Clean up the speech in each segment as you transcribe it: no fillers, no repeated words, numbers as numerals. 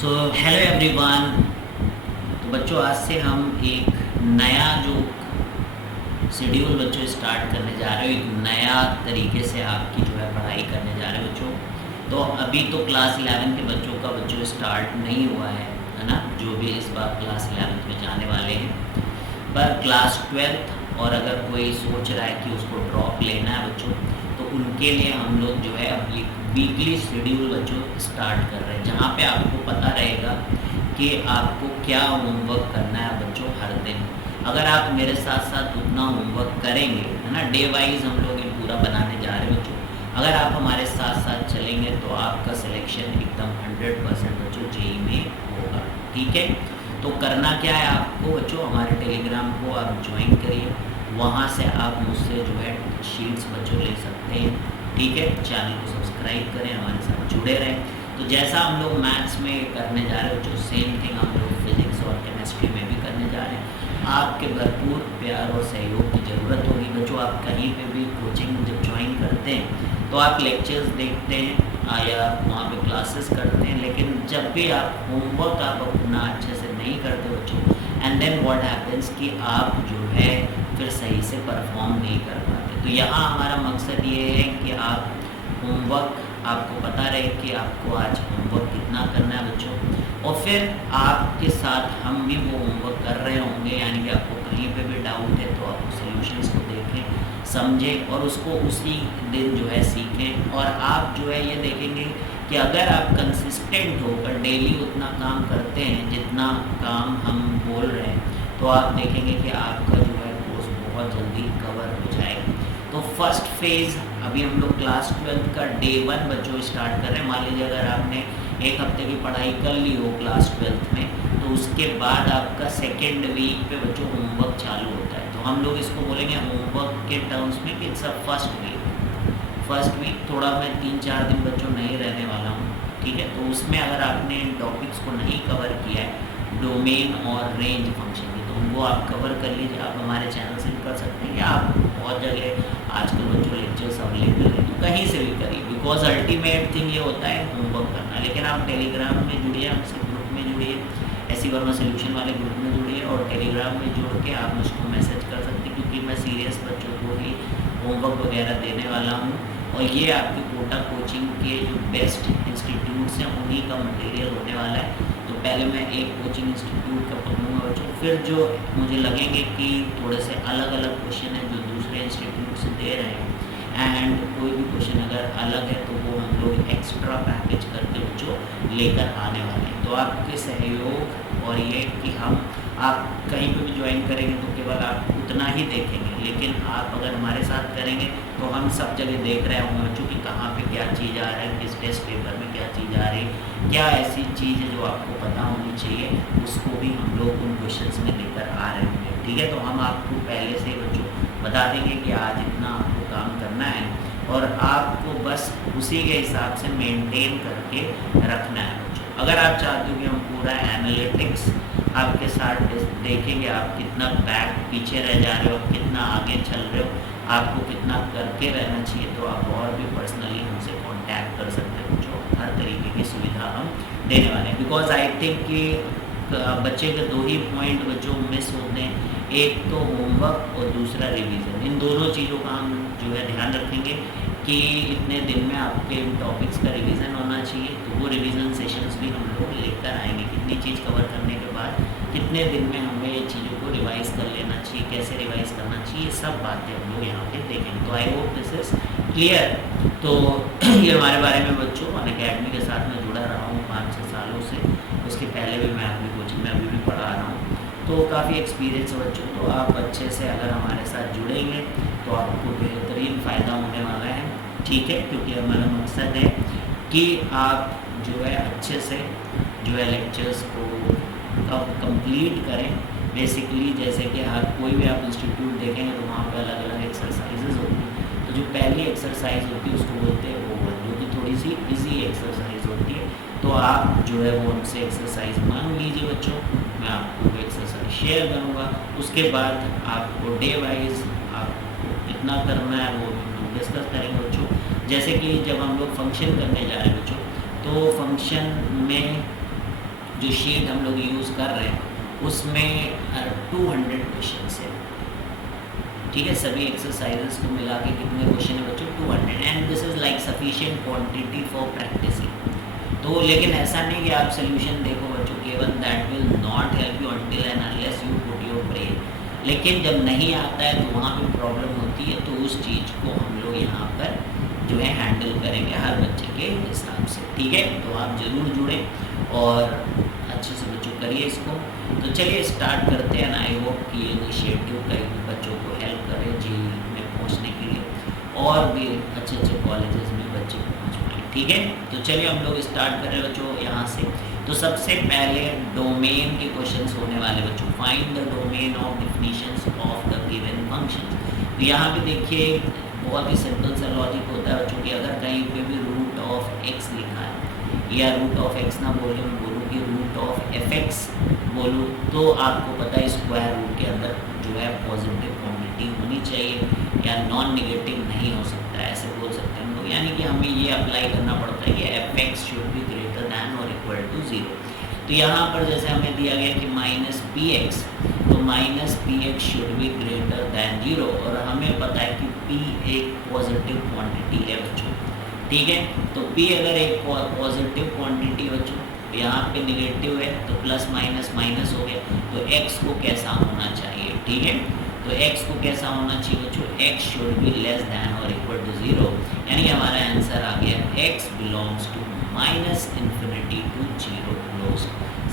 So hello everyone. तो बच्चों आज से हम एक नया जो शेड्यूल बच्चों स्टार्ट करने जा रहे हो, एक नया तरीके से आपकी जो है पढ़ाई करने जा रहे हो बच्चों। तो अभी तो क्लास 11 के बच्चों का बच्चों स्टार्ट नहीं हुआ है ना, जो भी इस बार क्लास 11 में जाने वाले हैं। पर क्लास 12 और अगर कोई सोच रहा है कि उसको ड्रॉप लेना है बच्चों, तो उनके लिए हम लोग जो है अपनी वीकली शेड्यूल बच्चों स्टार्ट कर रहे हैं, जहाँ पे आपको पता रहेगा कि आपको क्या होमवर्क करना है बच्चों हर दिन। अगर आप मेरे साथ साथ उतना होमवर्क करेंगे है ना, डे वाइज हम लोग ये पूरा बनाने जा रहे हैं बच्चों। अगर आप हमारे साथ साथ चलेंगे तो आपका सिलेक्शन एकदम 100% बच्चों जेई में होगा। ठीक है, तो करना क्या है आपको बच्चों, हमारे टेलीग्राम को आप ज्वाइन करिए, वहाँ से आप मुझसे जो है शीट्स बच्चों ले सकते हैं। ठीक है, चैनल को सब्सक्राइब करें, हमारे साथ जुड़े रहें। तो जैसा हम लोग मैथ्स में करने जा रहे हो बच्चों, सेम थिंग हम लोग फिजिक्स और केमिस्ट्री में भी करने जा रहे हैं। आपके भरपूर प्यार और सहयोग की ज़रूरत होगी बच्चों। आप कहीं पे भी कोचिंग जब ज्वाइन करते हैं तो आप लेक्चर्स देखते हैं या वहाँ पे क्लासेस करते हैं, लेकिन जब भी आप होमवर्क आप अपना अच्छे से नहीं करते बच्चों, एंड देन व्हाट हैपेंस कि आप जो है फिर सही से परफॉर्म नहीं कर पाते। तो यहाँ हमारा मकसद ये है कि आप होमवर्क आपको पता रहे कि आपको आज होमवर्क कितना करना है बच्चों, और फिर आपके साथ हम भी वो होमवर्क कर रहे होंगे, यानी कि आपको कहीं पे भी डाउट है तो आप सॉल्यूशंस को देखें, समझें और उसको उसी दिन जो है सीखें। और आप जो है ये देखेंगे कि अगर आप कंसिस्टेंट होकर डेली उतना काम करते हैं जितना काम हम बोल रहे हैं, तो आप देखेंगे कि आपका जो है कोर्स बहुत जल्दी कवर हो जाएगा। तो फर्स्ट फेज़ अभी हम लोग क्लास 12 का डे 1 बच्चों स्टार्ट कर रहे हैं। मान लीजिए अगर आपने एक हफ्ते की पढ़ाई कर ली हो क्लास 12 में, तो उसके बाद आपका सेकेंड वीक पे बच्चों होमवर्क चालू होता है। तो हम लोग इसको बोलेंगे होमवर्क के टर्म्स में कि इट्स अ फर्स्ट वीक थोड़ा मैं 3-4 दिन बच्चों नहीं रहने वाला हूँ। ठीक है, तो उसमें अगर आपने इन टॉपिक्स को नहीं कवर किया है, डोमेन और रेंज फंक्शन की, तो उनको आप कवर कर लीजिए। आप हमारे चैनल से भी कर सकते हैं, या आप बहुत जगह आजकल बच्चों लेक्चर्स अवेलेबल है तो कहीं से भी करिए, बिकॉज अल्टीमेट थिंग ये होता है होमवर्क करना। लेकिन आप टेलीग्राम में जुड़िए, हमसे ग्रुप में जुड़िए, ऐसी वर्मा सोल्यूशन वाले ग्रुप में जुड़िए, और टेलीग्राम में जुड़ के आप मुझको मैसेज कर सकते हैं, क्योंकि मैं सीरियस बच्चों को ही होमवर्क वगैरह देने वाला हूँ। और ये आपके कोटा कोचिंग के जो बेस्ट इंस्टीट्यूट्स हैं उन्हीं का मटेरियल होने वाला है। तो पहले मैं एक कोचिंग इंस्टीट्यूट का पढ़ूँगा बच्चों, फिर जो मुझे लगेंगे कि थोड़े से अलग अलग क्वेश्चन हैं जो दूसरे इंस्टीट्यूट से दे रहे हैं, एंड कोई भी क्वेश्चन अगर अलग है तो वो हम लोग एक्स्ट्रा पैकेज करके बच्चों लेकर आने वाले हैं। तो आपके सहयोग और ये कि आप कहीं पे भी ज्वाइन करेंगे तो केवल आप उतना ही देखेंगे, लेकिन आप अगर हमारे साथ करेंगे तो हम सब जगह देख रहे होंगे बच्चों कि कहाँ पे क्या चीज़ आ रहा है, किस टेस्ट पेपर में क्या चीज़ आ रही है, क्या ऐसी चीज़ है जो आपको पता होनी चाहिए, उसको भी हम लोग उन क्वेश्चंस में लेकर आ रहे होंगे। ठीक है, तो हम आपको पहले से बच्चों बता देंगे कि आज इतना आपको काम करना है, और आपको बस उसी के हिसाब से मेंटेन करके रखना है बच्चों। अगर आप चाहते हो कि हम पूरा एनालिटिक्स आपके साथ देखेंगे, आप कितना बैक पीछे रह जा रहे हो, कितना आगे चल रहे हो, आपको कितना करके रहना चाहिए, तो आप और भी पर्सनली हमसे कांटेक्ट कर सकते हो बच्चों। हर तरीके की सुविधा हम देने वाले हैं, बिकॉज आई थिंक कि बच्चे के 2 ही पॉइंट बच्चों मिस होते हैं, एक तो होमवर्क और दूसरा रिवीजन। इन दोनों चीज़ों का हम जो है ध्यान रखेंगे कि इतने दिन में आपके इन टॉपिक्स का रिवीजन होना चाहिए। तो वो रिवीजन सेशंस भी हम लोग लेकर आएंगे, कितनी चीज़ कवर करने के बाद कितने दिन में हमें ये चीज़ों को रिवाइज़ कर लेना चाहिए, कैसे रिवाइज़ करना चाहिए, ये सब बातें हम लोग यहाँ पे देखेंगे। तो I hope this is clear. तो ये हमारे बारे में बच्चों, अनअकैडमी के साथ मैं जुड़ा रहा हूँ 5-6 सालों से, उसके पहले भी मैं अपनी कोचिंग में अभी भी पढ़ा रहा हूँ, तो काफ़ी एक्सपीरियंस है बच्चों। तो आप अच्छे से अगर हमारे साथ जुड़ेंगे तो आपको बेहतरीन फ़ायदा होने वाला है। ठीक है, क्योंकि हमारा मकसद है कि आप जो है अच्छे से जो है लेक्चर्स को कंप्लीट करें। बेसिकली जैसे कि आप कोई भी आप इंस्टीट्यूट देखेंगे तो वहाँ पे अलग अलग एक्सरसाइजेज होती हैं। तो जो पहली एक्सरसाइज होती है उसको बोलते हैं ओवर, जो कि थोड़ी सी इजी एक्सरसाइज होती है। तो आप जो है वो हमसे एक्सरसाइज मांग लीजिए बच्चों, मैं आपको वो एक्सरसाइज शेयर करूँगा। उसके बाद आपको डे वाइज आपको कितना करना है वो डिस्कस करेंगे बच्चों। जैसे कि जब हम लोग फंक्शन करने जा रहे हैं बच्चों, तो फंक्शन में जो शीट हम लोग यूज़ कर रहे हैं उसमें 200 क्वेश्चन है, ठीक है। सभी एक्सरसाइजेस को मिला के कितने क्वेश्चन है बच्चों? 200, and this is like sufficient quantity for practicing. तो लेकिन ऐसा नहीं कि आप सोल्यूशन देखो बच्चों केवल, that will not help you until and unless you put your brain. लेकिन जब नहीं आता है तो वहाँ पे प्रॉब्लम होती है, तो उस चीज़ को हम लोग यहाँ पर जो है हैंडल करेंगे हर बच्चे के हिसाब से, ठीक है। तो आप ज़रूर जुड़ें और अच्छे से बच्चों करिए इसको। तो चलिए स्टार्ट करते हैं ना। आई होप कि ये इनिशिएटिव कई बच्चों को हेल्प करे जी में पहुँचने के लिए, और भी अच्छे अच्छे कॉलेजेस में बच्चे पहुँच पाएँ, ठीक है। तो चलिए हम लोग स्टार्ट कर रहे हैं बच्चों यहाँ से। तो सबसे पहले डोमेन के क्वेश्चंस होने वाले बच्चों। Find the domain of definitions of the given function. तो यहाँ पे देखिए बहुत ही सिंपल सा लॉजिक होता है बच्चों कि अगर कहीं पे भी रूट ऑफ एक्स लिखा है, या रूट ऑफ एक्स ना बोलूँ, मैं बोलूँ कि रूट ऑफ एफ एक्स बोलूँ, तो आपको पता है स्क्वायर रूट के अंदर जो है पॉजिटिव क्वांटिटी होनी चाहिए या नॉन निगेटिव नहीं हो सकता है, ऐसे बोल सकते हैं हम लोग। यानी कि हमें ये अप्लाई करना पड़ता है कि f x should be greater than और इक्वल टू 0। तो यहाँ पर जैसे हमें दिया गया कि माइनस पी एक्स, तो minus P x should be greater then 0, और हमें पता है कि पी एक पॉजिटिव क्वांटिटी है बच्चों, ठीक है। तो पी अगर एक पॉजिटिव क्वांटिटी बच्चों, यहाँ पे निगेटिव है तो प्लस माइनस माइनस हो गया, तो एक्स को कैसा होना चाहिए, ठीक है। तो x को कैसा होना चाहिए बच्चों? x should be less than और इक्वल टू 0, यानी कि हमारा आंसर आ गया x belongs to minus infinity to 0 close.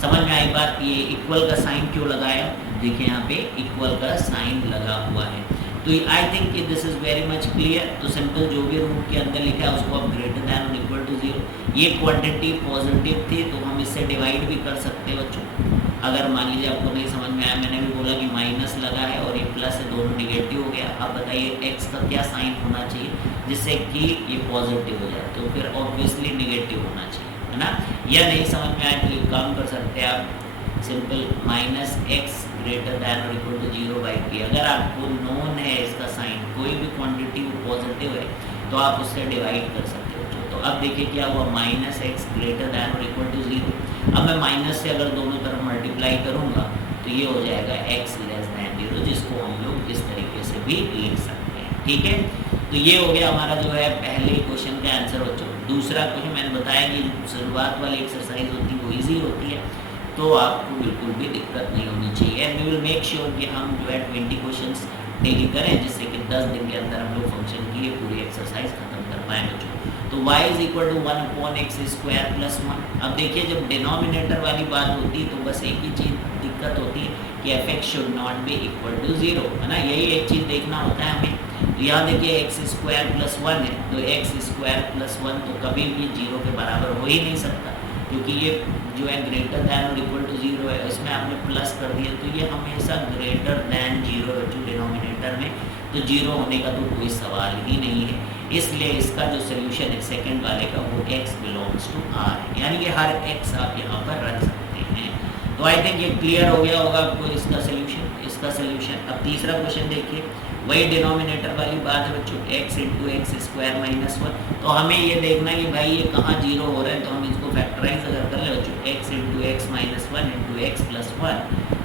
समझ में आई बात? ये इक्वल का साइन क्यों लगाया? देखिए यहाँ पे इक्वल का साइन लगा हुआ है। तो आई थिंक कि this is very much clear. तो सिंपल जो भी रूट के अंदर लिखा है उसको आप ग्रेटर दैन और इक्वल टू 0, ये क्वांटिटी पॉजिटिव थी तो हम इससे डिवाइड भी कर सकते हैं बच्चों। अगर मान लीजिए आपको नहीं समझ में आया, मैंने भी बोला कि माइनस लगा है और ये प्लस है, दोनों निगेटिव हो गया। अब बताइए एक्स का क्या साइन होना चाहिए जिससे कि ये पॉजिटिव हो जाए? तो फिर ऑब्वियसली निगेटिव होना चाहिए, है ना। या नहीं समझ में आया तो एक काम कर सकते हैं आप, simple minus x greater than और इक्वल टू 0 बाई पी। अगर आपको नोन है इसका साइन, कोई भी क्वांटिटी पॉजिटिव है तो आप उससे डिवाइड कर सकते हो। तो अब देखिए क्या हुआ, माइनस एक्स ग्रेटर दैन और इक्वल टू 0। अब मैं माइनस से अगर दोनों तरफ मल्टीप्लाई करूँगा तो ये हो जाएगा x लेस दैन 0, जिसको हम लोग इस तरीके से भी लिख सकते हैं, ठीक है। तो ये हो गया हमारा जो है पहले क्वेश्चन का आंसर बच्चों। दूसरा क्वेश्चन मैंने बताया कि शुरुआत वाली एक्सरसाइज होती है वो ईजी होती है, तो आपको बिल्कुल भी दिक्कत नहीं होनी चाहिए। And we will make sure कि हम जो है 20 क्वेश्चन डेली करें, जिससे कि 10 दिन के अंदर हम लोग फंक्शन की पूरी एक्सरसाइज खत्म कर पाएँ बच्चों। तो y is equal to 1 upon x square plus 1। अब देखिए जब डिनोमिनेटर वाली बात होती है तो बस एक ही चीज़ दिक्कत होती है कि f x should not be equal to 0, है ना। यही एक चीज़ देखना होता है हमें। तो यहाँ देखिए एक्स स्क्वायर प्लस 1 है, तो एक्स स्क्वायर प्लस 1 तो कभी भी 0 के बराबर हो ही नहीं सकता, क्योंकि ये जो है ग्रेटर दैन और इक्वल टू 0 है, इसमें आपने प्लस कर दिया तो ये हमेशा ग्रेटर दैन 0 है जो डिनोमिनेटर में, तो 0 होने का तो कोई सवाल ही नहीं है। इसलिए इसका जो सोल्यूशन है सेकंड वाले का वो x बिलोंग्स टू r है, यानी कि हर x आप यहाँ पर रख सकते हैं। तो आई थिंक ये क्लियर हो गया होगा आपको इसका सोल्यूशन। अब तीसरा क्वेश्चन देखिए, वही डिनोमिनेटर वाली बात है बच्चों, x into x square minus 1। तो हमें ये देखना है कि भाई ये कहाँ 0 हो रहा है, तो हम इसको फैक्टराइज अगर कर ले बच्चों, x into x minus 1 into x plus 1,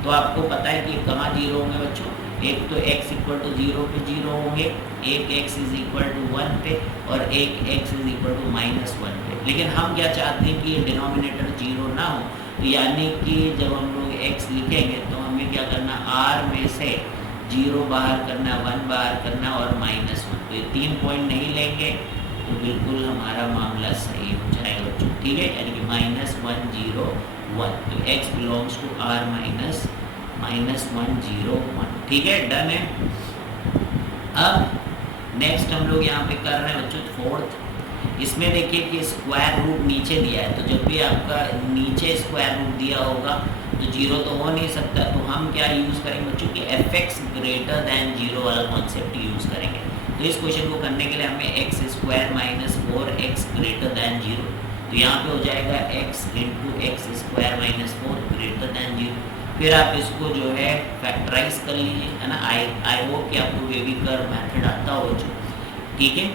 तो आपको पता है कि कहाँ 0 होंगे बच्चों। एक तो x इक्वल टू 0 पे 0 होंगे, एक x इज इक्वल टू 1 पे, और एक x is equal to minus 1 पे। लेकिन हम क्या चाहते हैं कि ये डिनोमिनेटर 0 ना हो, तो यानी कि जब हम लोग x लिखेंगे तो हमें क्या करना, r में से 0 बाहर करना, 1 बाहर करना और माइनस 1। तो ये 3 पॉइंट नहीं लेंगे तो बिल्कुल हमारा मामला सही हो जाएगा बच्चों, ठीक है। यानी कि माइनस 1 0 1, तो x belongs to r minus 1 0 1, ठीक है, डन है। अब नेक्स्ट हम लोग यहाँ पे कर रहे हैं बच्चों फोर्थ। इसमें देखिए कि स्क्वायर रूट नीचे दिया है, तो जब भी आपका नीचे स्क्वायर रूट दिया होगा तो 0 तो हो नहीं सकता, तो हम क्या यूज़ करेंगे बच्चों कि एफ एक्स ग्रेटर दैन 0 वाला कॉन्सेप्ट यूज़ करेंगे। तो इस क्वेश्चन को करने के लिए हमें x square minus 4x greater than 0, तो यहाँ पे हो जाएगा x into x square minus 4 greater then 0। फिर आप इसको जो है फैक्टराइज कर लीजिए, है ना। आई होप कि आपको वेवी कर्व मेथड आता हो बच्चों, ठीक है।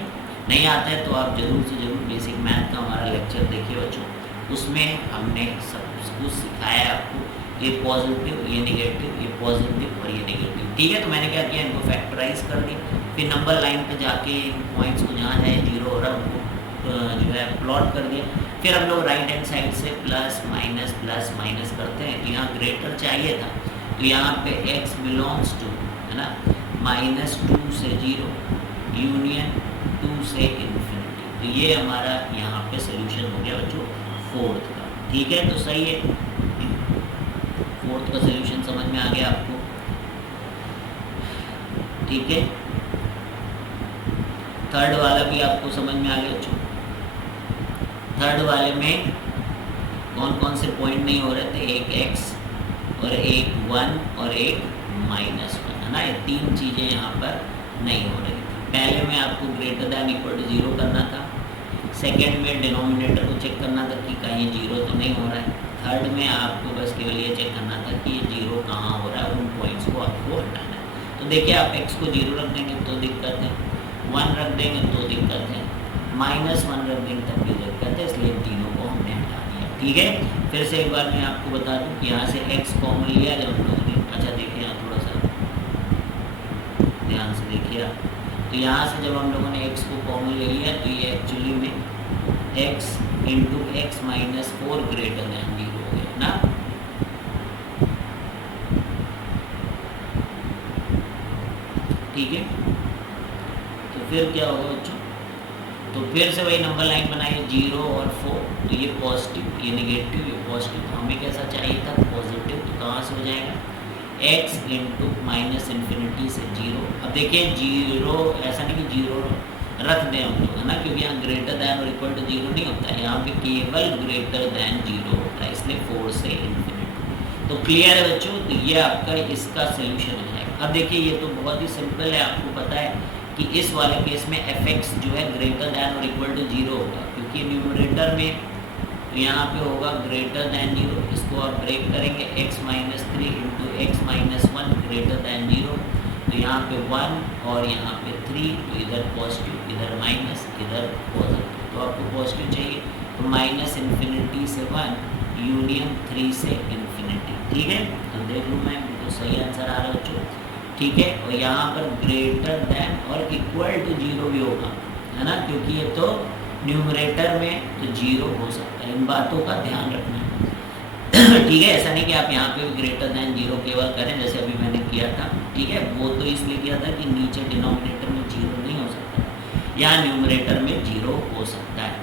नहीं आता है तो आप जरूर से जरूर बेसिक मैथ का हमारा लेक्चर देखिए बच्चों, उसमें हमने सब कुछ सिखाया है आपको, ये पॉजिटिव, ये नेगेटिव, ये पॉजिटिव और ये नेगेटिव। ठीक है, तो मैंने क्या किया, इनको फैक्टराइज कर दिया, फिर नंबर लाइन पे जाके इन पॉइंट्स को जहाँ जाए जीरो हो रहा है उनको जो है प्लॉट कर दिया। फिर हम लोग राइट हैंड साइड से प्लस माइनस करते हैं। तो यहाँ ग्रेटर चाहिए था, तो यहाँ पे x बिलोंग्स टू, है ना, -2 से 0 यूनियन 2 से इन्फिनिटी। तो ये हमारा यहाँ पे सोल्यूशन हो गया बच्चों फोर्थ का। ठीक है, तो सही है, फोर्थ का सोल्यूशन समझ में आ गया आपको। ठीक है, थर्ड वाला भी आपको समझ में आ गया बच्चों। थर्ड वाले में कौन कौन से पॉइंट नहीं हो रहे थे, एक x और एक 1 और एक -1, है ना, ये तीन चीज़ें यहाँ पर नहीं हो रही थी। पहले में आपको ग्रेटर दैन इक्वल टू 0 करना था, सेकेंड में डिनोमिनेटर को चेक करना था कि कहीं 0 तो नहीं हो रहा है, थर्ड में आपको बस केवल ये चेक करना था कि 0 कहाँ हो रहा है, उन पॉइंट्स को आपको हटाना है। तो देखिए, आप x को 0 रख देंगे तो दिक्कत है, 1 रख देंगे तो दिक्कत है, -1 रख देंगे तब भी दिक्कत है, इसलिए तीनों को हमने हटा दिया। ठीक है, फिर से एक बार मैं आपको बता दूं कि यहाँ से x कॉमन लिया जब हम लोगों ने, अच्छा देखिए यहाँ थोड़ा सा ध्यान से देखिए आप, तो यहाँ से जब हम लोगों ने x को कॉमन ले लिया तो ये एक्चुअली में x into x minus 4 greater then 0 हो गया ना। ठीक है, तो फिर क्या होगा बच्चों, तो फिर से वही नंबर लाइन बनाइए 0 और 4, तो ये पॉजिटिव, ये नेगेटिव, ये पॉजिटिव, तो हमें कैसा चाहिए था पॉजिटिव, तो कहाँ से हो जाएगा x इंटू -इन्फिनिटी से 0। अब देखिए 0 ऐसा नहीं कि 0 रख दें हम लोग, है ना, क्योंकि यहाँ ग्रेटर दैन और इक्वल टू 0 नहीं होता है, यहाँ पे केवल ग्रेटर दैन 0 होता है, इसलिए 4 से इन्फिनिटी। तो क्लियर है बच्चों, तो ये आपका इसका सोल्यूशन हो जाएगा। अब देखिए ये तो बहुत ही सिंपल है, आपको पता है कि इस वाले केस में fx जो है ग्रेटर दैन और इक्वल टू 0 होगा, क्योंकि न्यूमरेटर में तो यहाँ पे होगा ग्रेटर दैन 0, इसको आप ब्रेक करेंगे x -3 into x -1 greater than 0, तो यहाँ पे 1 और यहाँ पे 3, तो इधर पॉजिटिव, इधर माइनस, इधर पॉजिटिव, तो आपको पॉजिटिव चाहिए, तो -इन्फिनिटी से 1 यूनियन 3 से इन्फिनिटी। ठीक है, तो देख लूँ मैं, तो सही आंसर आ रहा है बच्चों। ठीक है, और यहाँ पर ग्रेटर दैन और इक्वल टू 0 भी होगा, है ना, क्योंकि ये तो न्यूमरेटर में तो 0 हो सकता है, इन बातों का ध्यान रखना है। ठीक है, ऐसा नहीं कि आप यहाँ पे भी ग्रेटर दैन 0 केवल करें जैसे अभी मैंने किया था। ठीक है, वो तो इसलिए किया था कि नीचे डिनोमिनेटर में 0 नहीं हो सकता, यहाँ न्यूमरेटर में 0 हो सकता है।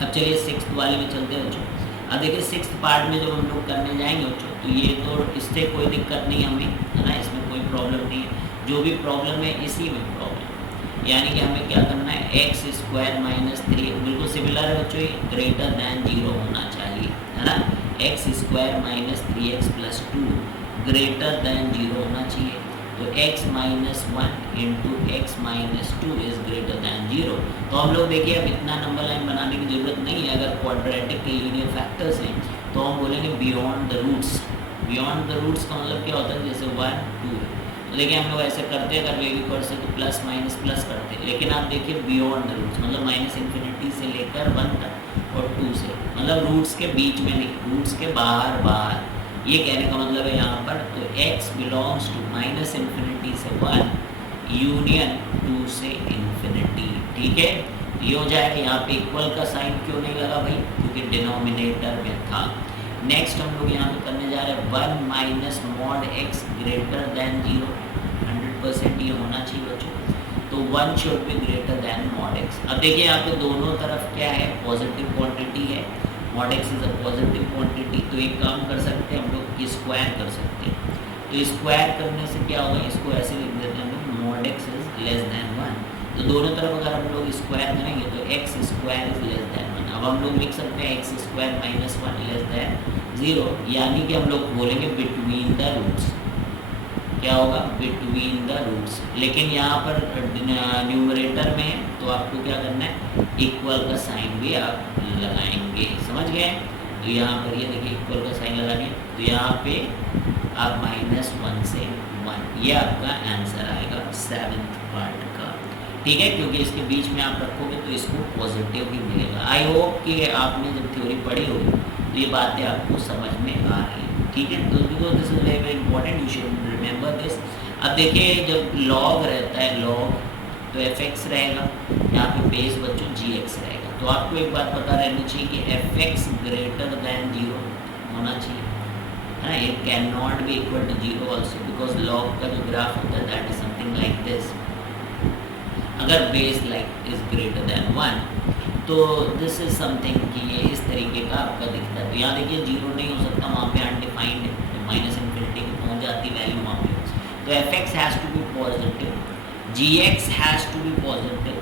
अब चलिए सिक्स्थ वाले में चलते हैं बच्चों। अब देखिए सिक्स्थ पार्ट में जब हम लोग करने जाएंगे बच्चों, तो ये तो इससे कोई दिक्कत नहीं हमें, है ना, इसमें कोई प्रॉब्लम नहीं है, जो भी प्रॉब्लम है इसी में प्रॉब्लम, यानी कि हमें क्या करना है, x² - 3 बिल्कुल सिमिलर है बच्चों, ये ग्रेटर दैन 0 होना चाहिए, है ना, x² - 3x + 2 ग्रेटर दैन 0 होना चाहिए, तो x - 1 into x - 2 is greater then 0। तो हम लोग देखिए अब इतना नंबर लाइन बनाने की जरूरत नहीं है, अगर क्वाड्रेटिक के लीनियर फैक्टर्स हैं तो हम बोलेंगे beyond the roots. Beyond the roots का मतलब क्या होता है, जैसे 1 2, तो देखिए हम लोग ऐसे करते हैं, अगर वेवी पर से तो प्लस माइनस प्लस करते हैं, लेकिन आप देखिए बियॉन्ड द रूट्स मतलब -इन्फिनिटी से लेकर 1 तक और 2 से, मतलब रूट्स के बीच में नहीं, रूट्स के बाहर बाहर, ये कहने का मतलब है यहाँ पर। तो x बिलोंग्स टू -इन्फिनिटी से 1 यूनियन 2 से इन्फिनिटी। ठीक है, ये हो जाएगा। यहाँ पे इक्वल का साइन क्यों नहीं लगा भाई, क्योंकि डिनोमिनेटर में था। नेक्स्ट हम लोग यहाँ पे करने जा रहे हैं 1 minus mod x greater then 0, 100% ये होना चाहिए बच्चों, तो 1 should be greater then mod x। अब देखिए यहाँ पे दोनों तरफ क्या है, पॉजिटिव क्वांटिटी है, mod x is a positive quantity, तो एक काम कर सकते हैं हम लोग, स्क्वायर कर सकते हैं। तो स्क्वायर करने से क्या होगा, इसको ऐसे लिख देते हैं हम लोग, mod x is less then 1, तो दोनों तरफ अगर हम लोग स्क्वायर करेंगे तो x square is less then 1। अब हम लोग लिख सकते हैं x square minus 1 less than 0, यानी कि हम लोग बोलेंगे बिटवीन द रूट्स, क्या होगा, बिटवीन द रूट्स। लेकिन यहाँ पर न्यूमरेटर में तो आपको क्या करना है, इक्वल का साइन भी आप लगाएंगे, समझ गए। तो यहाँ पर ये देखिए इक्वल का साइन लगाने, तो यहाँ पे आप -1 से 1, ये आपका आंसर आएगा 7th पार्ट का। ठीक है, क्योंकि इसके बीच में आप रखोगे तो इसको पॉजिटिव ही मिलेगा। आई होप कि आपने जब थ्योरी पढ़ी होगी तो ये बातें आपको समझ में आ रही हैं, ठीक है। तो because this is very very important, you should remember this. अब देखिए जब लॉग रहता है लॉग, तो एफ एक्स रहेगा, यहाँ पे बेस बच्चों जी एक्स रहेगा। तो आपको एक बात पता रहनी चाहिए कि f x greater than zero होना चाहिए, है ना। It can not be equal to zero also, because log का जो ग्राफ होता है that is something like this. अगर base like is greater than one, तो दिस इज समथिंग कि ये इस तरीके का आपका दिखता है। तो यहाँ देखिए जीरो नहीं हो सकता, वहाँ पे अनडिफाइंड है, तो माइनस इन्फिनिटी की पहुँच जाती वैल्यू वहाँ पे। तो f x has to be positive, g x has to be positive,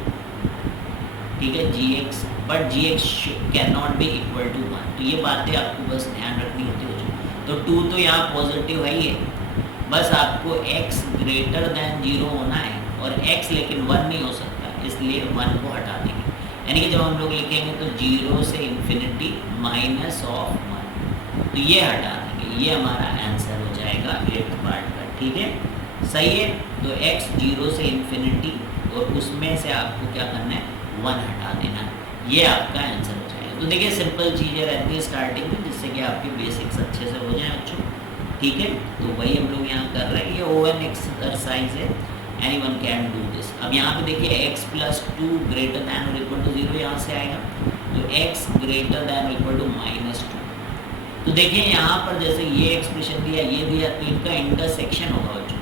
ठीक है, g x, but g x can not be equal to one. तो ये बातें आपको बस ध्यान रखनी होती है। तो टू तो यहाँ पॉजिटिव है ही है, बस आपको x ग्रेटर दैन जीरो होना है, और x लेकिन वन नहीं हो सकता, इसलिए वन को हटा देंगे। यानी कि जब हम लोग लिखेंगे तो जीरो से इन्फिनिटी माइनस ऑफ वन, तो ये हटा देंगे, ये हमारा आंसर हो जाएगा 8th पार्ट का, ठीक है, सही है। तो x जीरो से इन्फिनिटी, और उसमें से आपको क्या करना है, वन हटा देना, ये आपका आंसर हो जाएगा। तो देखिए सिंपल चीज़ें रहती है स्टार्टिंग में, जिससे कि आपके बेसिक्स अच्छे से हो जाए बच्चों, ठीक है। तो वही हम लोग यहाँ कर रहे हैं, ये ओवन एक्सरसाइज है, एनीवन कैन डू दिस। अब यहाँ पे देखिए x plus two greater than और इक्वल टू जीरो यहाँ से आएगा, तो x ग्रेटर दैन और इक्वल टू माइनस टू। तो देखिए यहाँ पर जैसे ये एक्सप्रेशन दिया, ये दिया, तो इनका इंटरसेक्शन होगा बच्चों,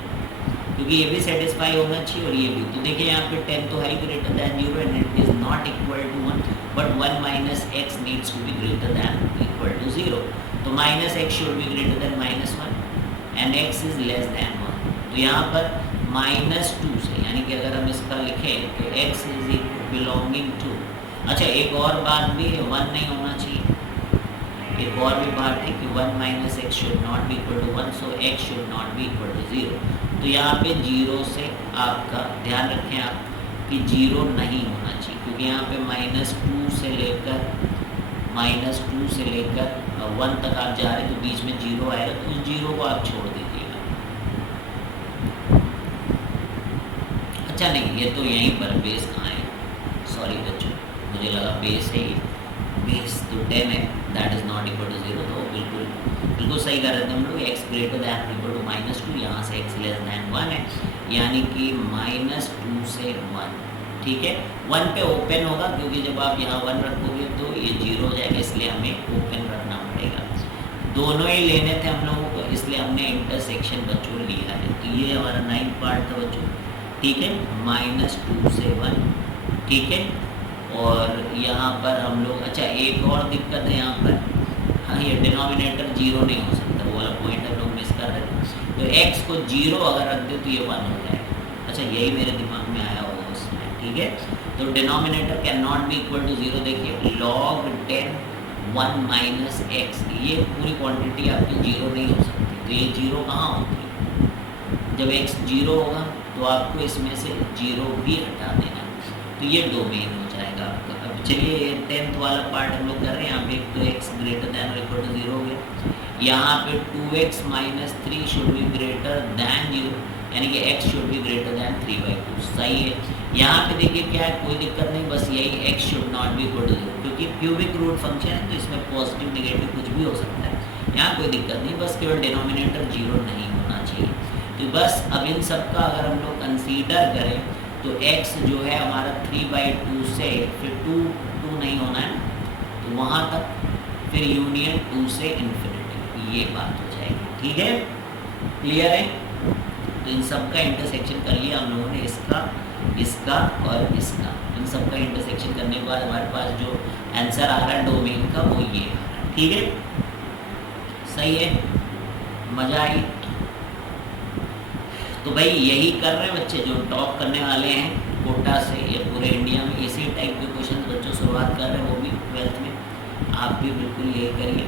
क्योंकि ये भी सेटिस्फाई होना चाहिए और ये भी। तो देखिए यहाँ पे 10 तो है greater than zero, and it is not equal to one, but one minus x needs to be greater than equal to zero. तो minus x should be greater than minus one, and x is less than one. तो यहाँ पर minus two से, यानी कि अगर हम इसका लिखें तो एक्स इज बिलोंगिंग टू। अच्छा एक और बात भी है, वन नहीं होना चाहिए, एक और भी बात है कि one minus x should not be equal to one, so x should not be equal to zero. तो यहाँ पे जीरो से आपका ध्यान रखें आप कि जीरो नहीं होना चाहिए, क्योंकि यहाँ पे माइनस टू से लेकर वन तक आप जा रहे हैं, तो बीच में जीरो आएगा, तो उस जीरो को आप छोड़ दीजिएगा। अच्छा नहीं, ये तो यहीं पर बेस कहाँ है, सॉरी बच्चों, मुझे लगा बेस है, बेस तो 10 है, that is not equal to zero. तो बिल्कुल सही कर रहे थे हम लोग, x greater than equal to minus two, यहाँ से x लेस दैन वन है, यानी कि माइनस टू से वन, ठीक है। वन पे ओपन होगा, क्योंकि जब आप यहाँ वन रखोगे तो ये जीरो हो जाएगा, इसलिए हमें ओपन रखना पड़ेगा। दोनों ही लेने थे हम लोगों को, इसलिए हमने इंटरसेक्शन बच्चों लिया है। तो ये हमारा 9th पार्ट था बच्चों, ठीक है, माइनस टू से वन, ठीक है। और यहाँ पर हम लोग, अच्छा एक और दिक्कत है यहाँ पर, हाँ ये डिनोमिनेटर जीरो नहीं हो सकता, वो वाला पॉइंट हम लोग मिस कर रहे थे। तो x को जीरो अगर रख दे तो ये वन हो जाएगा। अच्छा यही मेरे दिमाग में आया होगा उसमें, ठीक है। तो denominator can not be equal to zero, देखिए log 10 वन माइनस एक्स, ये पूरी क्वांटिटी आपकी जीरो नहीं हो सकती। तो ये जीरो कहाँ होती है, जब x जीरो होगा तो आपको इसमें से जीरो भी हटा देना, तो ये डोमेन हो जाएगा आपका। अब चलिए 10th वाला पार्ट हम लोग कर रहे हैं। यहाँ पे एक तो x ग्रेटर दैन और इक्वल टू जीरो हो गया, यहाँ पे 2x minus three should be greater than zero, यानी कि x should be greater then 3/2, सही है। यहाँ पे देखिए क्या है, कोई दिक्कत नहीं, बस यही x should not be equal to zero, क्योंकि क्यूबिक रूट फंक्शन है, तो इसमें पॉजिटिव निगेटिव कुछ भी हो सकता है, यहाँ कोई दिक्कत नहीं, बस केवल डिनोमिनेटर जीरो नहीं होना चाहिए। तो बस अब इन सब का अगर हम लोग कंसीडर करें तो x जो है हमारा 3/2 से, फिर 2 नहीं होना है, तो वहाँ तक, फिर यूनियन 2 से इन्फिनिटी, ये बात हो जाएगी, ठीक है, क्लियर है। तो इन सब का इंटरसेक्शन कर लिया हम लोगों ने, इसका और इसका, इन सब का इंटरसेक्शन करने के बाद हमारे पास जो आंसर आ रहा है डोमेन का वो ये आ रहा है, ठीक है, सही है, मज़ा आई। तो भाई यही कर रहे हैं बच्चे, जो टॉप करने वाले हैं कोटा से, ये पूरे इंडिया में इसी टाइप के क्वेश्चन बच्चों शुरुआत कर रहे हैं, वो भी 12th में। आप भी बिल्कुल यही करिए।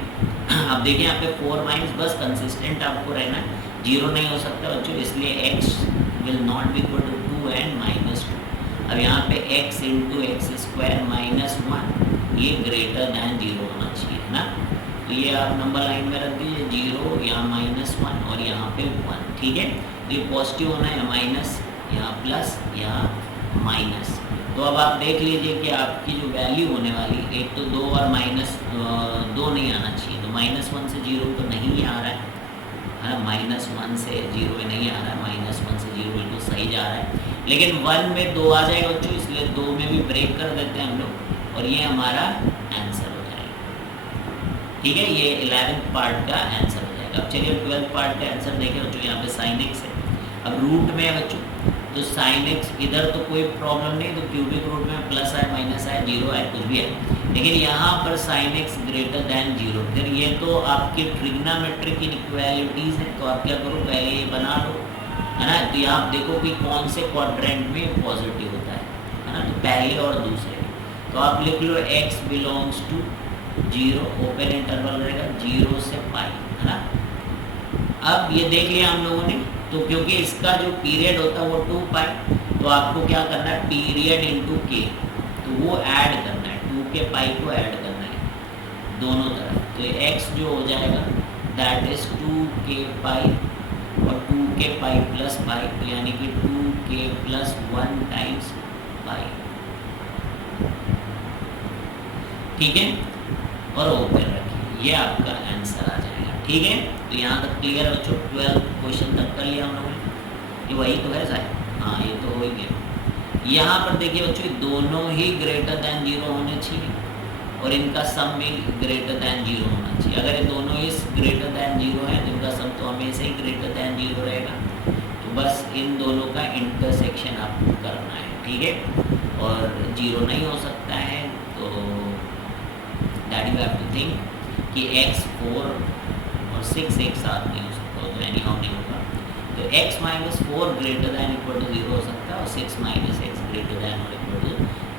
अब देखिए यहाँ पे 4 माइनस, बस कंसिस्टेंट आपको रहना है, जीरो नहीं हो सकता बच्चों, इसलिए x will not be equal to 2 and minus 2। अब यहाँ पे x into x square minus 1, ये ग्रेटर दैन जीरो होना चाहिए, है ना। तो ये आप नंबर लाइन में रख दीजिए, जीरो, यहाँ माइनस 1 और यहाँ पे 1, ठीक है। ये पॉजिटिव होना है, माइनस, यहाँ प्लस, यहाँ माइनस। तो अब आप देख लीजिए कि आपकी जो वैल्यू होने वाली, एक तो 2 और माइनस 2 नहीं आना चाहिए, तो -1 से 0 तो नहीं आ रहा है -1 से 0 में नहीं आ रहा है, -1 से 0 बिल्कुल सही जा रहा है। लेकिन 1 में 2 आ जाएगा बच्चों, इसलिए 2 में भी ब्रेक कर देते हैं हम लोग, और ये हमारा आंसर हो जाएगा। ठीक है, ये 11th पार्ट का आंसर हो जाएगा। अब चलिए 12th पार्ट का आंसर देखें बच्चों। यहाँ पे sin x है, अब रूट में है बच्चों, तो sin x इधर तो कोई प्रॉब्लम नहीं, तो क्यूबिक रूट में प्लस आए माइनस आए जीरो आए कुछ भी है, लेकिन यहाँ पर sin x ग्रेटर दैन 0। फिर ये तो आपकी ट्रिग्नोमेट्रिक इनइक्वालिटीज़ हैं, तो आप क्या करो, पहले ये बना लो, है ना। तो यहाँ आप देखो कि कौन से क्वाड्रेंट में पॉजिटिव होता है ना, तो पहले और दूसरे। तो आप लिख लो x belongs to 0, open interval रहेगा 0 से पाई, है ना। अब ये देख लिया हम लोगों ने, तो क्योंकि इसका जो पीरियड होता है वो 2 पाई, तो आपको क्या करना है, पीरियड इंटू के, तो वो ऐड करना है, 2 के पाई को ऐड करना है दोनों तरफ। तो x जो हो जाएगा दैट इज 2 के पाई और 2 के पाई प्लस पाई, तो यानी कि 2 के प्लस 1 टाइम्स पाई। ठीक है, और ओपन रखिए, ये आपका आंसर आ जाएगा। ठीक है, तो यहाँ तक क्लियर है बच्चों। 12 क्वेश्चन तक कर लिया हम लोगों ने, ये वही तो है शायद, हाँ ये तो हो ही गया। यहाँ पर देखिए बच्चों, दोनों ही ग्रेटर दैन 0 होने चाहिए और इनका सम भी ग्रेटर दैन 0 होना चाहिए। अगर ये दोनों ही ग्रेटर दैन 0 है तो इनका सम तो हमेशा ही ग्रेटर दैन 0 रहेगा। तो बस इन दोनों का इंटरसेक्शन आपको करना है। ठीक है, और 0 नहीं हो सकता है, तो that you have to think कि x 4 और 6 एक साथ नहीं हो सकता, तो एनी हाउ नहीं होगा। तो x minus 4 greater than equal to 0 हो सकता है, और 6 माइनस एक्स ग्रेटर दैन और इक्वल टू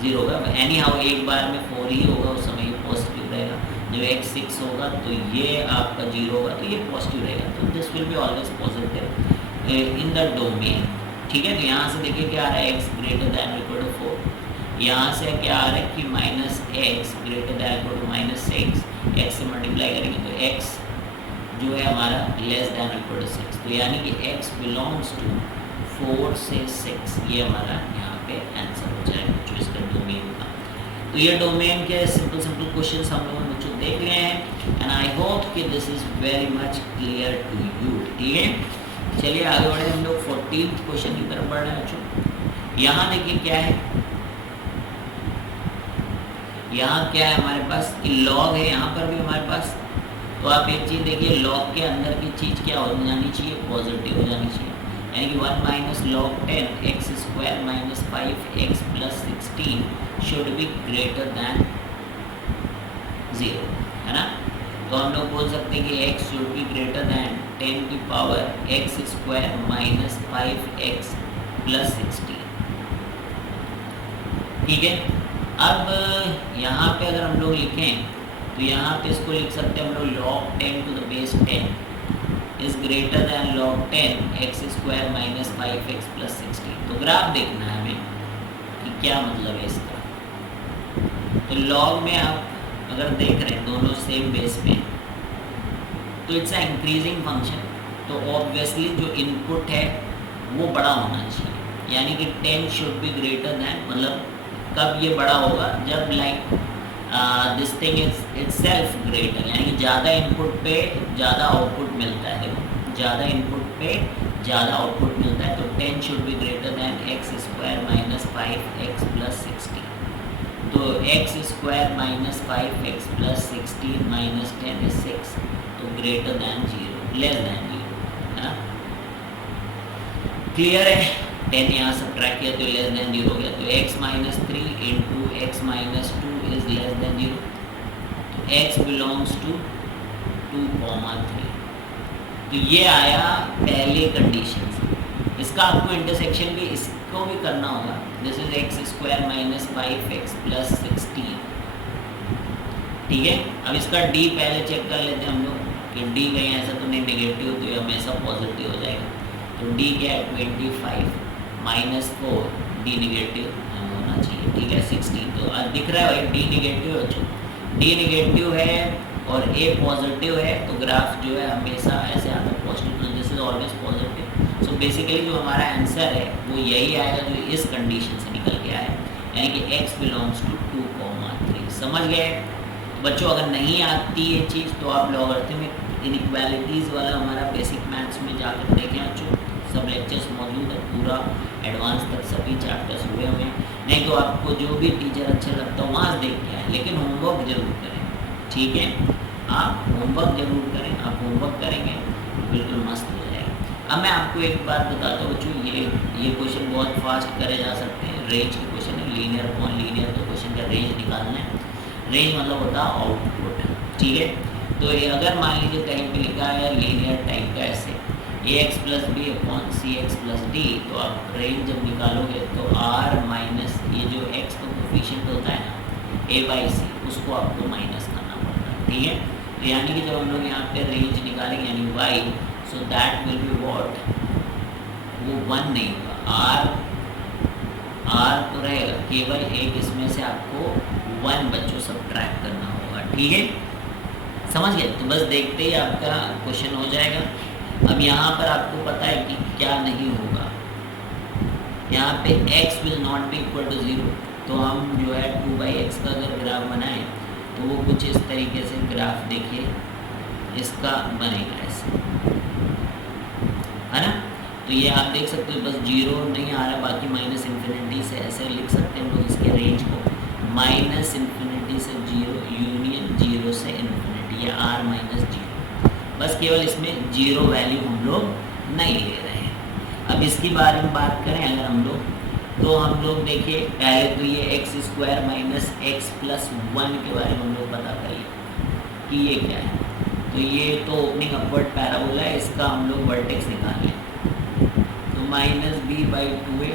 0 होगा। एनी हाउ एक बार में 4 ही होगा, उस समय ये पॉजिटिव रहेगा। जब x 6 होगा तो ये आपका 0 होगा, तो ये पॉजिटिव रहेगा। तो this will be always positive in the domain. ठीक है, तो यहाँ से देखिए क्या आ रहा है, x greater than equal to 4। यहाँ से क्या आ रहा है कि minus x greater than equal to -6, x से मल्टीप्लाई करेंगे तो x जो है हमारा लेस दैन इक्वल टू 6, तो यानी कि x बिलोंग्स टू 4 से 6, ये हमारा यहाँ पे आंसर हो जाएगा जो इसका डोमेन का। तो ये डोमेन के सिंपल क्वेश्चंस हम लोगों ने बच्चों देख लिए हैं, एंड आई होप कि this is very much clear to you. ठीक है, चलिए आगे बढ़े, हम लोग 14th क्वेश्चन की तरफ बढ़ रहे हैं बच्चों। यहाँ देखिए क्या है, यहाँ क्या है हमारे पास, लॉग है यहाँ पर भी हमारे पास। तो आप एक चीज़ देखिए, लॉग के अंदर की चीज़ क्या हो जानी चाहिए, पॉजिटिव हो जानी चाहिए, यानी कि 1 minus log 10 x square minus 5x plus 16 should be greater then 0, है ना। तो हम लोग बोल सकते हैं कि x should be greater then 10 की power x square minus 5x plus 16। ठीक है, अब यहाँ पे अगर हम लोग लिखें तो यहाँ पे इसको लिख सकते हैं हम लोग log 10 to the base 10 is greater than log 10 x square minus 5x plus 16। तो ग्राफ देखना है हमें कि क्या मतलब है इसका। तो log में आप अगर देख रहे हैं दोनों सेम बेस में, तो इट्स अ इंक्रीजिंग फंक्शन, तो ऑब्वियसली जो इनपुट है वो बड़ा होना चाहिए, यानी कि 10 शुड बी ग्रेटर दैन, मतलब कब ये बड़ा होगा, जब like this thing is itself greater, यानी कि ज़्यादा इनपुट पे ज़्यादा आउटपुट मिलता है, ज़्यादा इनपुट पे ज़्यादा आउटपुट मिलता है। तो 10 should be greater then x square minus 5x plus 16। तो x square minus 5x plus 16 minus 10 is 6, तो ग्रेटर दैन 0, लेस दैन 0, है ना। क्लियर है, 10 यहाँ सब्ट्रैक्ट किया तो लेस दैन 0 हो गया। तो x minus 3 into x minus 2 is less then 0, तो x बिलोंग्स टू 2,3। तो ये आया पहले कंडीशन से। इसका आपको इंटरसेक्शन भी इसको भी करना होगा, this is x square minus 5x plus 16। ठीक है, अब इसका d पहले चेक कर लेते हैं हम लोग कि d कहीं ऐसा तो नहीं नेगेटिव, तो ये हमेशा पॉजिटिव हो जाएगा। तो d क्या है 25 माइनस 4, d नेगेटिव होना चाहिए। ठीक है, 16, तो दिख रहा है भाई d नेगेटिव है, d नेगेटिव है और a पॉजिटिव है, तो ग्राफ जो है हमेशा ऐसे आता है पॉजिटिव, तो this is always positive. So basically जो हमारा आंसर है वो यही आएगा जो इस कंडीशन से निकल के आया, यानी कि x बिलोंग्स टू 2,3। समझ गए बच्चों? अगर नहीं आती ये चीज़ तो आप लॉगरिथमिक इनइक्वालिटीज़ वाला हमारा बेसिक मैथ्स में जाकर देखें बच्चों, सब लेक्चर्स मौजूद है, पूरा एडवांस तक सभी चैप्टर्स हुए हुए हैं। नहीं तो आपको जो भी टीचर अच्छा लगता हो वहाँ देख के आए, लेकिन होमवर्क जरूर करें, ठीक है? आप होमवर्क जरूर करें, आप होमवर्क करेंगे बिल्कुल मस्त हो जाएगा। अब मैं आपको एक बात बताता हूँ बच्चों, ये क्वेश्चन बहुत फास्ट करे जा सकते हैं, रेंज के क्वेश्चन है, लीनियर अपॉन लीनियर, तो क्वेश्चन का रेंज निकालना है। रेंज मतलब होता है आउटपुट, ठीक है? तो ये अगर मान लीजिए कहीं पे लिखा है लीनियर टाइप का ऐसे ax प्लस बी अपॉन सी एक्स प्लस डी, तो आप रेंज जब निकालोगे तो r माइनस ये जो x का कोफिशिएंट होता है ना a बाई सी, उसको आपको माइनस करना पड़ता है, ठीक है? तो यानी कि जब हम लोग यहाँ पे रेंज निकालेंगे यानी y, so that will be what, वो 1 नहीं होगा, r तो रहेगा, केवल एक इसमें से आपको 1 बच्चों सब्ट्रैक्ट करना होगा, ठीक है? समझ गए? तो बस देखते ही आपका क्वेश्चन हो जाएगा। अब यहाँ पर आपको पता है कि क्या नहीं होगा, यहाँ पे x will not be equal to 0, तो हम जो है 2/x का अगर ग्राफ बनाएं तो वो कुछ इस तरीके से ग्राफ देखिए इसका बनेगा ऐसे, है ना? तो ये आप देख सकते हो, बस 0 नहीं आ रहा, बाकी माइनस इन्फिनिटी से ऐसे लिख सकते हैं हम लोग इसके रेंज को, माइनस इन्फिनिटी से 0 यूनियन 0 से इन्फिनिटी, या r माइनस 0, बस केवल इसमें 0 वैल्यू हम लोग नहीं ले रहे हैं। अब इसके बारे में बात करें अगर हम लोग, तो हम लोग देखिए पहले तो ये x square minus x plus 1 के बारे में हम लोग पता करिए कि ये क्या है। तो ये तो ओपनिंग अपवर्ड पैराबोला है, इसका हम लोग वर्टेक्स निकाल लें, तो minus b by 2a,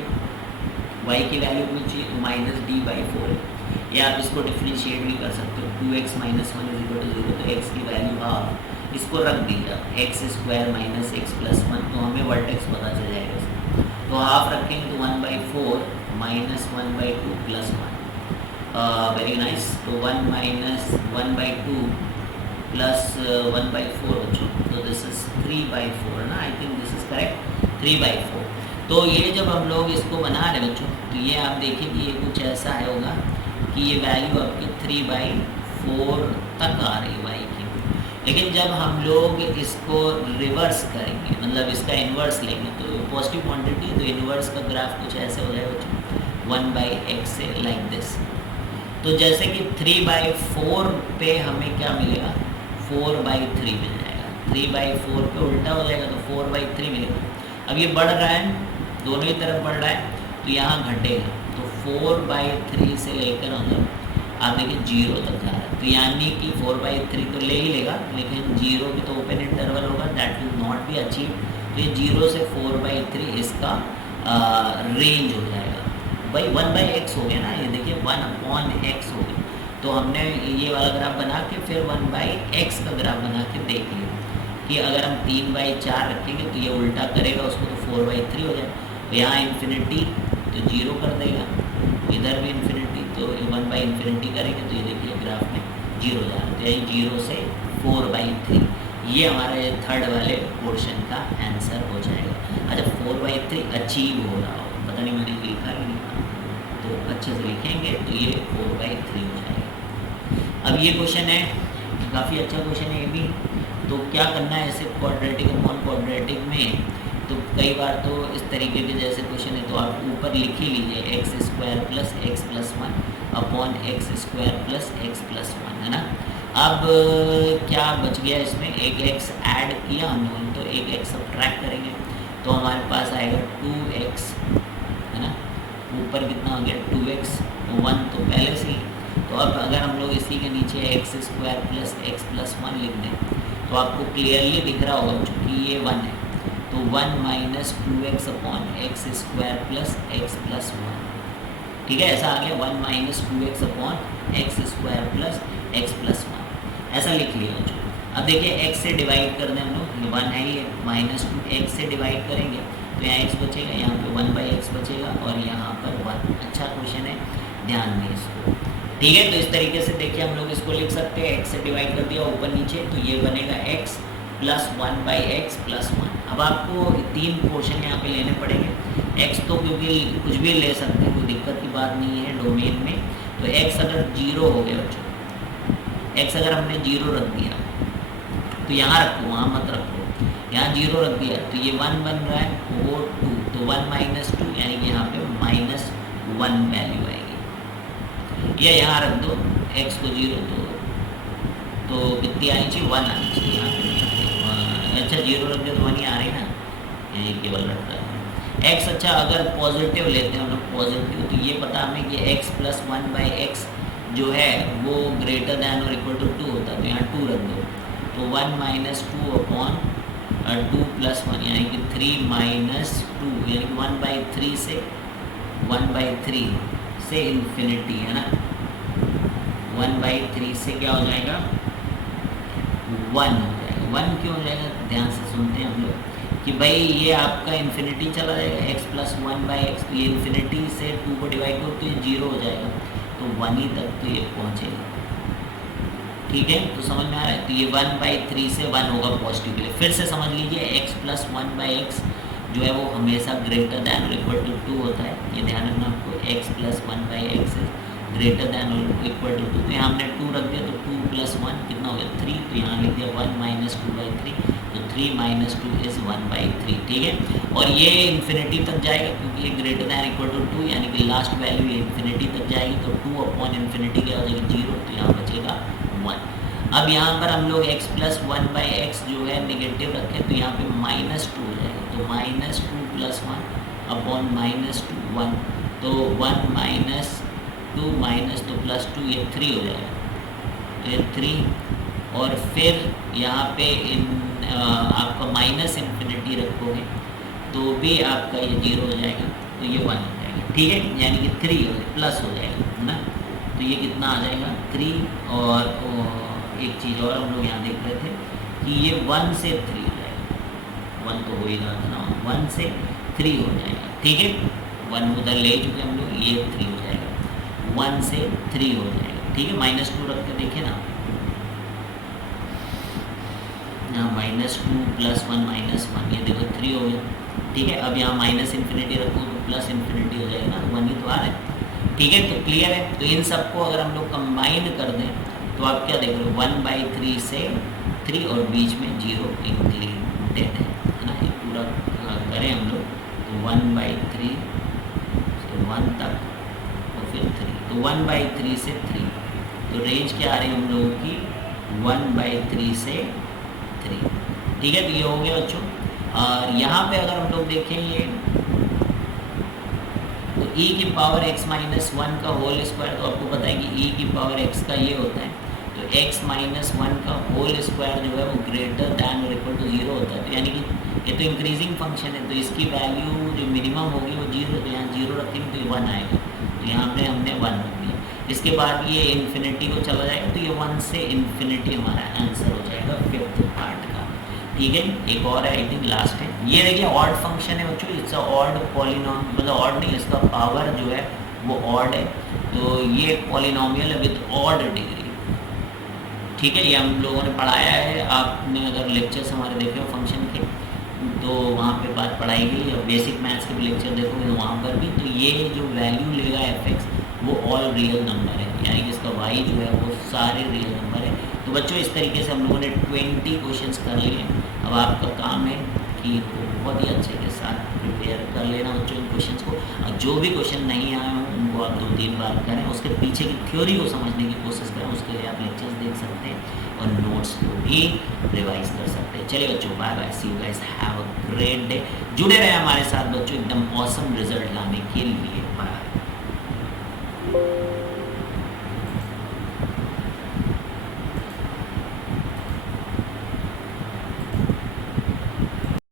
y की वैल्यू पूछिए तो माइनस डी बाई 4 है, या आप इसको डिफ्रेंशिएट भी कर सकते हो, 2x minus 1 is equal to 0, तो x की वैल्यू हाफ, इसको रख दीजिए x square minus x plus 1, तो हमें वर्टेक्स पता चल जाएगा इसमें, तो हाफ रखेंगे तो 1/4 माइनस 1/2 प्लस 1, वेरी नाइस, तो 1 माइनस 1/2 प्लस 1/4 बच्चों, तो दिस इज 3/4 ना, I think this is correct, 3/4। तो ये जब हम लोग इसको बना रहे बच्चों, तो ये आप देखिए कि ये कुछ ऐसा है होगा कि ये वैल्यू आपकी 3/4 तक आ रही है वाई की, लेकिन जब हम लोग इसको रिवर्स करेंगे, मतलब इसका इन्वर्स लेंगे, तो पॉजिटिव क्वांटिटी, तो इन्वर्स का ग्राफ कुछ ऐसे हो जाएगा बच्चों, 1/x से लाइक दिस। तो जैसे कि 3/4 पे हमें क्या मिलेगा, 4/3 मिल जाएगा, 3/4 पे उल्टा हो जाएगा तो 4/3 मिलेगा। अब ये बढ़ रहा है, दोनों ही तरफ बढ़ रहा है, तो यहाँ घटेगा, तो 4/3 से लेकर मतलब आप देखिए 0 तक जा रहा है, तो यानी कि 4/3 तो ले ही लेगा, लेकिन 0 भी तो ओपन इंटरवल होगा, that will not be achieve, तो ये 0 से 4/3 इसका रेंज हो जाएगा। भाई 1/x हो गया ना, ये देखिए 1/x हो गया, तो हमने ये वाला ग्राफ बना के फिर 1/x का ग्राफ बना के देख लिया कि अगर हम 3/4 रखेंगे तो ये उल्टा करेगा उसको, तो 4/3 हो जाए, तो यहाँ इन्फिनिटी तो 0 कर देगा, इधर भी इन्फिनिटी, तो 1/∞ करेंगे तो ये देखिए ग्राफ में 0 जा रहा है, तो यही 0 से 4/3, ये हमारे थर्ड वाले पोर्शन का आंसर हो जाएगा। अच्छा 4/3 अचीव हो रहा हो, पता नहीं मैंने लिखा कि नहीं, तो अच्छे से लिखेंगे तो ये 4/3 हो जाएगा। अब ये क्वेश्चन है, काफ़ी अच्छा क्वेश्चन है ये भी, तो क्या करना है ऐसे क्वाड्रेटिक और नॉन क्वाड्रेटिक में, तो कई बार तो इस तरीके के जैसे क्वेश्चन है तो आप ऊपर लिख ही लीजिए x square plus x plus 1 upon x square plus x plus 1, है ना। अब क्या बच गया इसमें, एक एक्स ऐड किया हम लोगों, तो एक एक्स सब्ट्रैक्ट करेंगे तो हमारे पास आएगा 2x, है ना, ऊपर कितना हो गया 2x, 1 तो पहले से ही, तो अब अगर हम लोग इसी के नीचे x square plus x plus 1 लिख दें तो आपको क्लियरली दिख रहा होगा क्योंकि ये 1 है, तो 1 minus 2x upon x square plus x plus 1, ठीक है, ऐसा आ गया 1 minus 2x upon x square plus x plus 1, ऐसा लिख लिया बच्चों। अब देखिए x से डिवाइड कर दें हम लोग, 1 है ये, माइनस 2x से डिवाइड करेंगे तो यहाँ x बचेगा, यहाँ पे 1/x बचेगा और यहाँ पर 1। अच्छा क्वेश्चन है, ध्यान दें इसको, ठीक है। तो इस तरीके से देखिए हम लोग इसको लिख सकते हैं, x से डिवाइड कर दिया ऊपर नीचे तो ये बनेगा x प्लस 1/x प्लस 1। अब आपको 3 पोर्शन यहाँ पे लेने पड़ेंगे। x तो क्योंकि कुछ भी ले सकते हैं, कोई दिक्कत की बात नहीं है डोमेन में। तो x अगर 0 हो गया बच्चों, x अगर हमने 0 रख दिया तो यहाँ रखो, वहाँ मत रखो, यहाँ 0 रख दिया तो ये 1 बन रहा है, वो 2, तो 1 माइनस 2 यानी कि यहाँ पे -1 वैल्यू आएगी। या यहाँ रख दो x को 0, तो कितनी आनी चाहिए, 1 आनी चाहिए यहाँ पे। अच्छा 0 रख दिया तो 1 ही आ रही ना, ये केवल रख रहा है। x अच्छा अगर पॉजिटिव लेते हैं हम लोग पॉजिटिव, तो ये पता हमें कि x प्लस 1/x जो है वो ग्रेटर दैन और इक्वल टू 2 होता है, तो यहाँ 2 रख दो, तो 1 माइनस 2 अपॉन 2 प्लस 1 यानी कि 3 माइनस 2 यानी कि 1/3 से 1/3 से इन्फिनिटी है ना, 1/3 से क्या हो जाएगा 1 हो जाएगा। 1 क्यों हो जाएगा, ध्यान से सुनते हैं हम लोग कि भाई ये आपका इन्फिनिटी चला जाएगा, x प्लस 1/x, तो ये इन्फिनिटी से 2 को डिवाइड करो तो ये 0 हो जाएगा, तो 1 ही तक तो ये पहुँचेगा। ठीक है, तो समझ में आ रहा है। तो ये 1/3 से 1 होगा पॉजिटिव के लिए। फिर से समझ लीजिए x प्लस 1/x जो है वो हमेशा ग्रेटर दैन और इक्वल टू 2 होता है, ये ध्यान रखना आपको। x plus 1/x greater than और इक्वल टू 2, तो यहाँ हमने 2 रख दिया, तो 2 प्लस 1 कितना हो गया 3, तो यहाँ लिख दिया 1 माइनस 2/3, तो 3 माइनस 2 इज़ 1/3। ठीक है, और ये इन्फिनिटी तक जाएगा क्योंकि ये ग्रेटर दैन इक्वल टू 2 यानी कि लास्ट वैल्यू ये इन्फिनिटी तक जाएगी, तो 2 अपॉन इन्फिनिटी क्या हो जाएगी 0, तो यहाँ बचेगा 1। अब यहाँ पर हम लोग x प्लस 1/x जो है नेगेटिव रखें, तो यहाँ पे -2 हो जाएगा, तो -2 प्लस 1 अपॉन -2 1, तो 1 माइनस 2 माइनस तो प्लस 2 ये 3 हो जाएगा, तो ये 3। और फिर यहाँ पे आपका माइनस इन्फिनिटी रखोगे तो भी आपका ये 0 हो जाएगा, तो ये 1 हो जाएगा। ठीक है, यानी कि 3 हो जाएगा, प्लस हो जाएगा है ना, तो ये कितना आ जाएगा 3। और एक चीज़ और हम लोग यहाँ देख रहे थे कि ये 1 से 3 हो जाएगा, 1 तो हो ही रहा था ना, 1 से 3 हो जाएगा। ठीक है, 1 उधर ले चुके हम लोग, ये 3 हो जाएगा, 1 से 3 हो जाएगा। ठीक है, -2 रख के देखें ना, यहाँ -2 प्लस 1 माइनस 1, ये देखो 3 हो गया। ठीक है, अब यहाँ माइनस इन्फिनिटी रखो तो प्लस इन्फिनिटी हो जाएगा ना, 1 ही तो आ रहा है। ठीक है, तो क्लियर है। तो इन सबको अगर हम लोग कंबाइन कर दें तो आप क्या देख रहे हो, 1/3 से 3 और बीच में 0 इंक्लूडेड है ना, ये पूरा करें हम लोग, तो 1/3 से 1 तक और फिर 3, तो 1/3 से 3, तो रेंज क्या आ रही है हम लोगों की 1/3 से 3। ठीक है, तो ये हो गया बच्चों। और यहाँ पे अगर हम लोग देखें ये तो e की पावर x माइनस 1 का होल स्क्वायर, तो आपको पता है कि e की पावर x का ये होता है, तो x माइनस 1 का होल स्क्वायर जो है वो ग्रेटर दैन और इक्वल टू 0 होता है। तो यानी कि ये तो इंक्रीजिंग फंक्शन है, तो इसकी वैल्यू जो मिनिमम होगी वो 0, तो यहाँ 0 रखेंगे तो ये 1 आएगा, तो यहाँ पे हमने 1 रख दिया। इसके बाद ये इन्फिनिटी को चला जाएगा, तो ये 1 से इन्फिनिटी हमारा आंसर हो जाएगा 5th पार्ट का। ठीक है, एक और है, आई थिंक लास्ट है। ये देखिए ऑड फंक्शन है बच्चों, इट्स ऑड पॉलिनॉम, मतलब ऑड नहीं, इसका पावर जो है वो ऑड है, तो ये पॉलिनॉमियल है विद ऑड डिग्री। ठीक है, ये हम लोगों ने पढ़ाया है, आपने अगर लेक्चर्स हमारे देखे हो फंक्शन के तो वहाँ पे बात पढ़ाई गई, और बेसिक मैथ्स के भी लेक्चर देखोगे तो वहाँ पर भी। तो ये जो वैल्यू लेगा fx वो ऑल रियल नंबर है, यानी कि इसका y जो है वो सारे रियल नंबर है। तो बच्चों इस तरीके से हम लोगों ने 20 क्वेश्चंस कर लिए। अब आपका काम है कि इनको बहुत ही अच्छे के साथ प्रिपेयर कर लेना बच्चों इन क्वेश्चंस को, और जो भी क्वेश्चन नहीं आए हों उनको आप 2-3 बार करें, उसके पीछे की थ्योरी को समझने की कोशिश करें। उसके लिए आप लेक्चर्स देख सकते हैं और नोट्स को भी रिवाइज कर सकते हैं। चलिए बच्चों, bye bye, see you guys, have a great day. जुड़े रहे हमारे साथ बच्चों एकदम ऑसम रिजल्ट लाने के लिए। बाय।